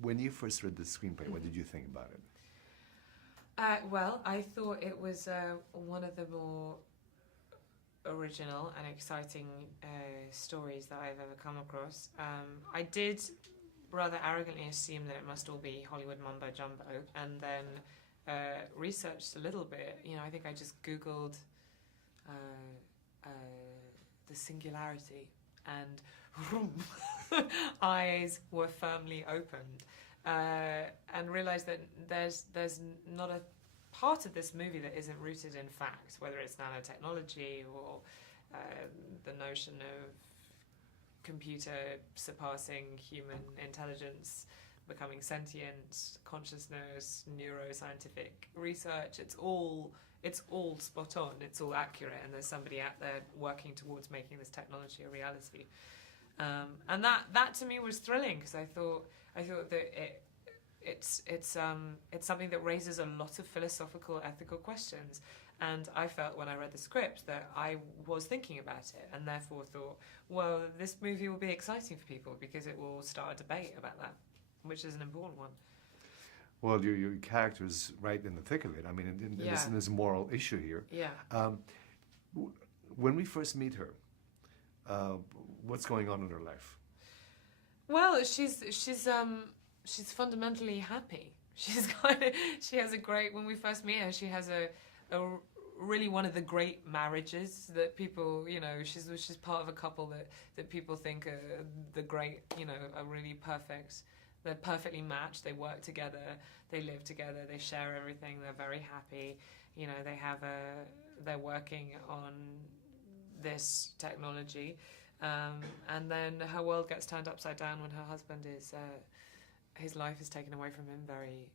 When you first read the screenplay, what did you think about it? Well, I thought it was one of the more original and exciting stories that I've ever come across. I did rather arrogantly assume that it must all be Hollywood mumbo jumbo, and then researched a little bit. You know, I think I just Googled the singularity, and eyes were firmly opened, and realised that there's not a part of this movie that isn't rooted in fact, whether it's nanotechnology or the notion of computer surpassing human intelligence, becoming sentient, consciousness, neuroscientific research. It's all spot on, it's all accurate, and there's somebody out there working towards making this technology a reality. And that to me was thrilling, because I thought that it's something that raises a lot of philosophical, ethical questions. And I felt when I read the script that I was thinking about it, and therefore thought, well, this movie will be exciting for people because it will start a debate about that, which is an important one. Well, your character's right in the thick of it. I mean, there's a moral issue here. Yeah. When we first meet her, what's going on in her life? Well, she's fundamentally happy. She has a great, when we first meet her, she has a really one of the great marriages that people, you know, she's part of a couple that people think are the great, you know, are really perfect. They're perfectly matched. They work together. They live together. They share everything. They're very happy. You know, they're working on this technology, and then her world gets turned upside down when her husband is his life is taken away from him very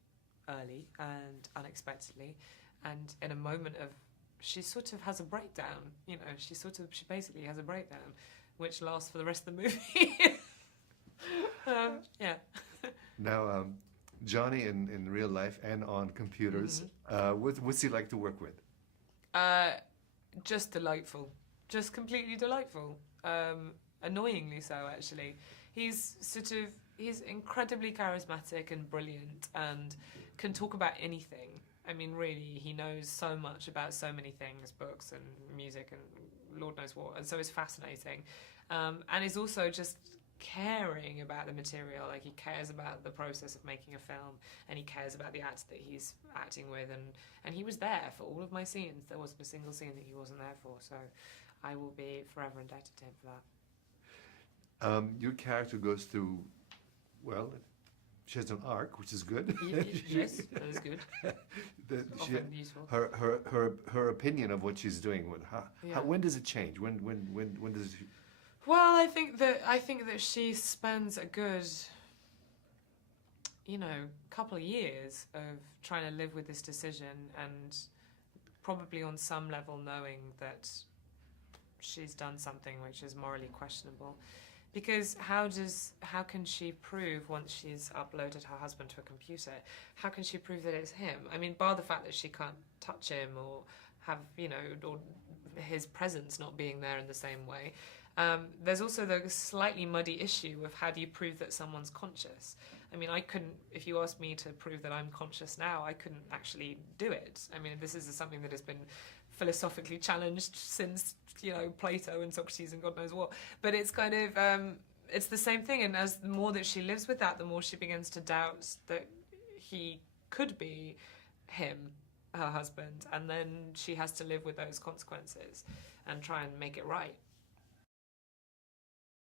early and unexpectedly, and in a moment of, she sort of has a breakdown. You know, she basically has a breakdown, which lasts for the rest of the movie. Yeah. Now, Johnny in real life and on computers, what's he like to work with? Just delightful. Just completely delightful. Annoyingly so, actually. He's incredibly charismatic and brilliant and can talk about anything. I mean, really, he knows so much about so many things, books and music and Lord knows what, and so it's fascinating. And is also just caring about the material. Like, he cares about the process of making a film, and he cares about the actor that he's acting with, and he was there for all of my scenes. There wasn't a single scene that he wasn't there for, so I will be forever indebted to him for that. Your character goes through, well, she has an arc, which is good. Yes, that is good. Often useful. Her opinion of what she's doing. When does it change? When does it? Well, I think that she spends a good, you know, couple of years of trying to live with this decision, and probably on some level knowing that she's done something which is morally questionable. Because how can she prove, once she's uploaded her husband to a computer, how can she prove that it's him? I mean, bar the fact that she can't touch him or have, you know, or his presence not being there in the same way. There's also the slightly muddy issue of how do you prove that someone's conscious? I mean, I couldn't, if you asked me to prove that I'm conscious now, I couldn't actually do it. I mean, this is something that has been philosophically challenged since, you know, Plato and Socrates and God knows what. But it's kind of, it's the same thing. And as the more that she lives with that, the more she begins to doubt that he could be him, her husband. And then she has to live with those consequences and try and make it right.